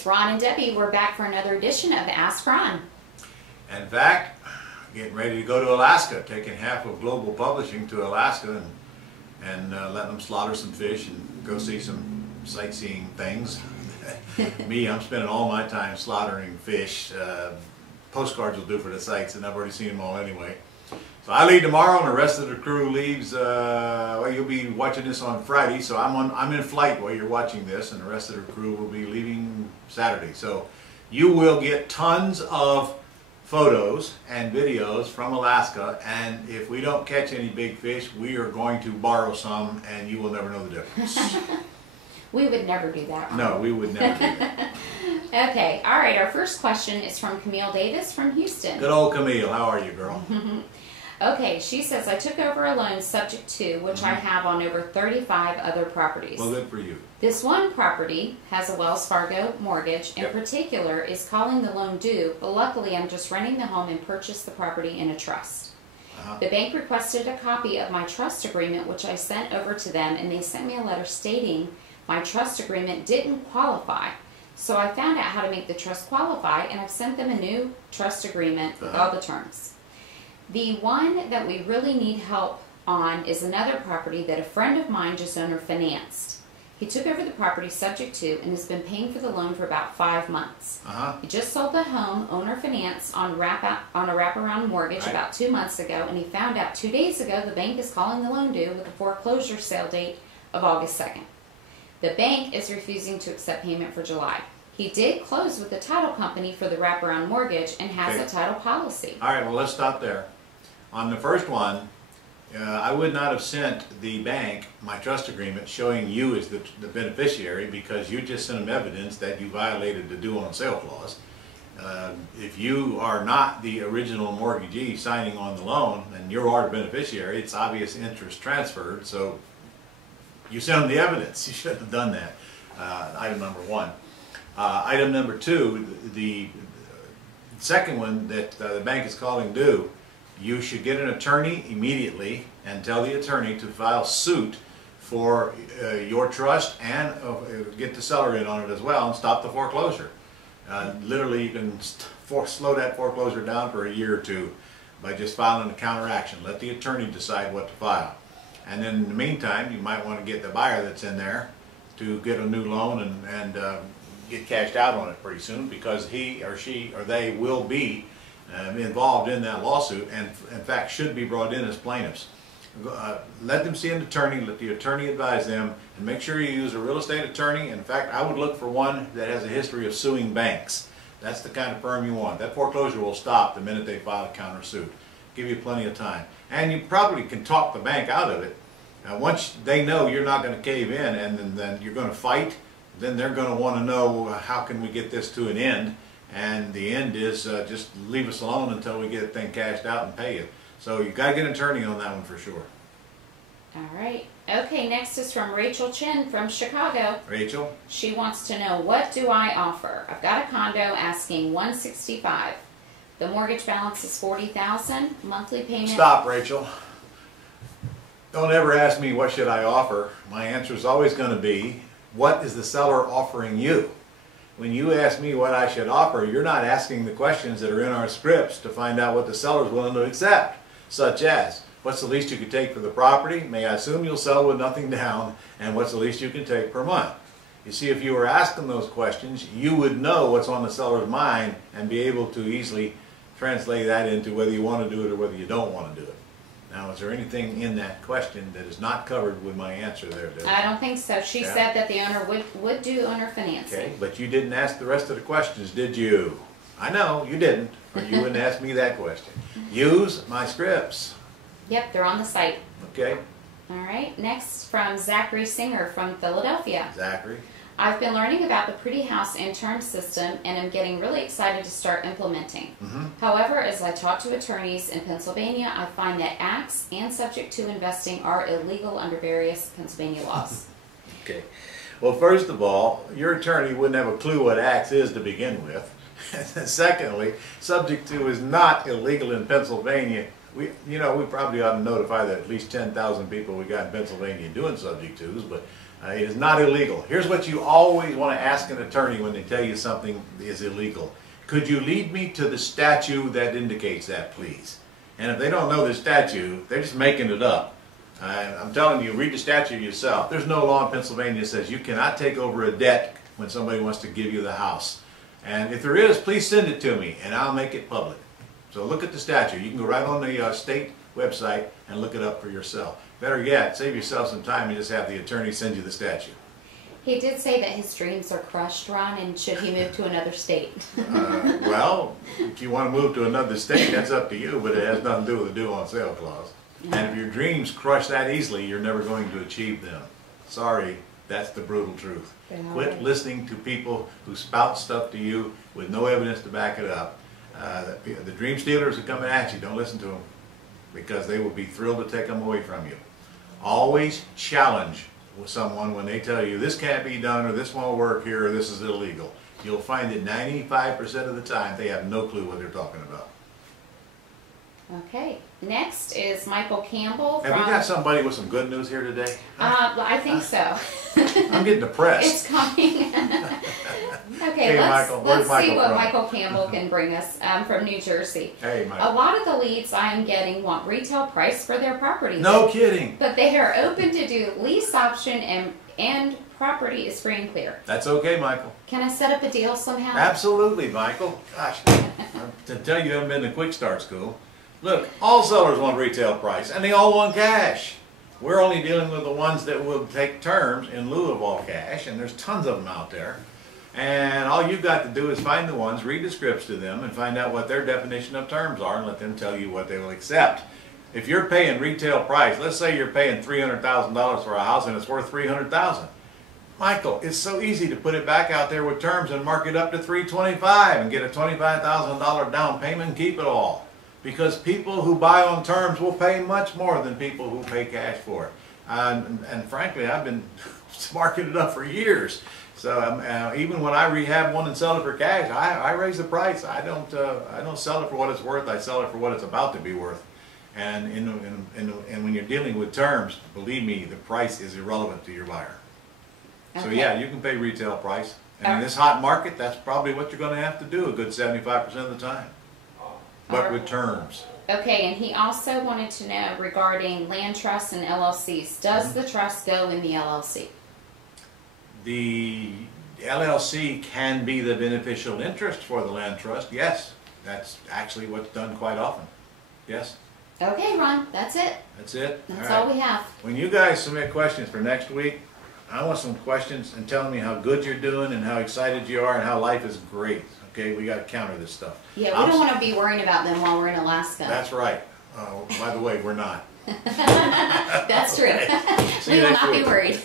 it's Ron and Debbie. We're back for another edition of Ask Ron. In fact, getting ready to go to Alaska, taking half of Global Publishing to Alaska and letting them slaughter some fish and go see some sightseeing things. Me, I'm spending all my time slaughtering fish. Postcards will do for the sights, and I've already seen them all anyway. So I leave tomorrow, and the rest of the crew leaves. Well, you'll be watching this on Friday, so I'm in flight while you're watching this, and the rest of the crew will be leaving Saturday. So you will get tons of photos and videos from Alaska, and if we don't catch any big fish, we are going to borrow some, and you will never know the difference. We would never do that. No, we would never do that. Okay, all right. Our first question is from Camille Davis from Houston. Good old Camille, how are you, girl? Okay, she says, I took over a loan subject to, which I have on over 35 other properties. Well, good for you. This one property has a Wells Fargo mortgage, in particular is calling the loan due, but luckily I'm just renting the home and purchased the property in a trust. The bank requested a copy of my trust agreement, which I sent over to them, and they sent me a letter stating my trust agreement didn't qualify. So I found out how to make the trust qualify, and I've sent them a new trust agreement with all the terms. The one that we really need help on is another property that a friend of mine just owner financed. He took over the property subject to and has been paying for the loan for about 5 months. He just sold the home owner finance on a wraparound mortgage about 2 months ago, and he found out 2 days ago the bank is calling the loan due with a foreclosure sale date of August 2nd. The bank is refusing to accept payment for July. He did close with the title company for the wraparound mortgage and has a title policy. All right, well, let's stop there. On the first one, I would not have sent the bank my trust agreement showing you as the beneficiary, because you just sent them evidence that you violated the due on sale clause. If you are not the original mortgagee signing on the loan and you are the beneficiary, it's obvious interest transferred, so you sent them the evidence. You shouldn't have done that. Item number one. Item number two, the second one that the bank is calling due, you should get an attorney immediately and tell the attorney to file suit for your trust and get the seller in on it as well and stop the foreclosure. Literally, you can slow that foreclosure down for a year or two by just filing a counteraction. Let the attorney decide what to file. And then in the meantime, you might want to get the buyer that's in there to get a new loan and get cashed out on it pretty soon, because he or she or they will be involved in that lawsuit and in fact should be brought in as plaintiffs. Let them see an attorney, let the attorney advise them, and make sure you use a real estate attorney. In fact, I would look for one that has a history of suing banks. That's the kind of firm you want. That foreclosure will stop the minute they file a countersuit. Give you plenty of time. And you probably can talk the bank out of it. Once they know you're not going to cave in and then you're going to fight, then they're going to want to know, how can we get this to an end? And the end is just leave us alone until we get the thing cashed out and pay you. So you've got to get an attorney on that one for sure. All right. Okay, next is from Rachel Chin from Chicago. Rachel? She wants to know, what do I offer? I've got a condo asking $165,000. The mortgage balance is $40,000. Monthly payment. Stop, Rachel. Don't ever ask me what should I offer. My answer is always going to be, what is the seller offering you? When you ask me what I should offer, you're not asking the questions that are in our scripts to find out what the seller is willing to accept, such as, what's the least you could take for the property? May I assume you'll sell with nothing down? And what's the least you can take per month? You see, if you were asking those questions, you would know what's on the seller's mind and be able to easily translate that into whether you want to do it or whether you don't want to do it. Now, is there anything in that question that is not covered with my answer there, Debbie? I don't think so. She said that the owner would do owner financing. Okay, but you didn't ask the rest of the questions, did you? I know, you didn't, or you wouldn't ask me that question. Use my scripts. Yep, they're on the site. Okay. All right, next from Zachary Singer from Philadelphia. Zachary. I've been learning about the Pretty House intern system and am getting really excited to start implementing. However, as I talk to attorneys in Pennsylvania, I find that acts and subject to investing are illegal under various Pennsylvania laws. Okay. Well, first of all, your attorney wouldn't have a clue what acts is to begin with. Secondly, subject to is not illegal in Pennsylvania. We probably ought to notify that at least 10,000 people we got in Pennsylvania doing subject tos, but It is not illegal. Here's what you always want to ask an attorney when they tell you something is illegal. Could you lead me to the statute that indicates that, please? And if they don't know the statute, they're just making it up. I'm telling you, read the statute yourself. There's no law in Pennsylvania that says you cannot take over a debt when somebody wants to give you the house. And if there is, please send it to me, and I'll make it public. So look at the statute. You can go right on the state website and look it up for yourself. Better yet, save yourself some time and just have the attorney send you the statute. He did say that his dreams are crushed, Ron, and should he move to another state? Well, if you want to move to another state, that's up to you, but it has nothing to do with the due on sale clause. And if your dreams crush that easily, you're never going to achieve them. Sorry, that's the brutal truth. Quit listening to people who spout stuff to you with no evidence to back it up. The dream stealers are coming at you. Don't listen to them, because they will be thrilled to take them away from you. Always challenge with someone when they tell you this can't be done, or this won't work here, or this is illegal. You'll find that 95% of the time they have no clue what they're talking about. Okay. Next is Michael Campbell. Have we got somebody with some good news here today? Well, I think so. I'm getting depressed. It's coming. Okay, Hey, let's see what from? Michael Campbell can bring us from New Jersey. Hey, Michael. A lot of the leads I am getting want retail price for their property. No kidding. But they are open to do lease option and property is free and clear. That's okay, Michael. Can I set up a deal somehow? Absolutely, Michael. Gosh, to tell you, I haven't been to Quick Start School. Look, all sellers want retail price, and they all want cash. We're only dealing with the ones that will take terms in lieu of all cash, and there's tons of them out there. And all you've got to do is find the ones, read the scripts to them, and find out what their definition of terms are, and let them tell you what they will accept. If you're paying retail price, let's say you're paying $300,000 for a house and it's worth $300,000. Michael, it's so easy to put it back out there with terms and mark it up to $325,000 and get a $25,000 down payment and keep it all. Because people who buy on terms will pay much more than people who pay cash for it. And frankly, I've been marking it up for years. So even when I rehab one and sell it for cash, I raise the price. I don't sell it for what it's worth. I sell it for what it's about to be worth. And when you're dealing with terms, believe me, the price is irrelevant to your buyer. Okay. So yeah, you can pay retail price. And in this hot market, that's probably what you're going to have to do a good 75% of the time. But with terms. Okay, and he also wanted to know regarding land trusts and LLCs. Does the trust go in the LLC? The LLC can be the beneficial interest for the land trust, yes. That's actually what's done quite often. Yes. Okay, Ron, that's it. That's it? That's all we have. When you guys submit questions for next week, I want some questions and telling me how good you're doing and how excited you are and how life is great. Okay, we got to counter this stuff. Yeah, we don't want to be worrying about them while we're in Alaska. That's right. By the way, we're not. That's true. Okay. We will not be worried.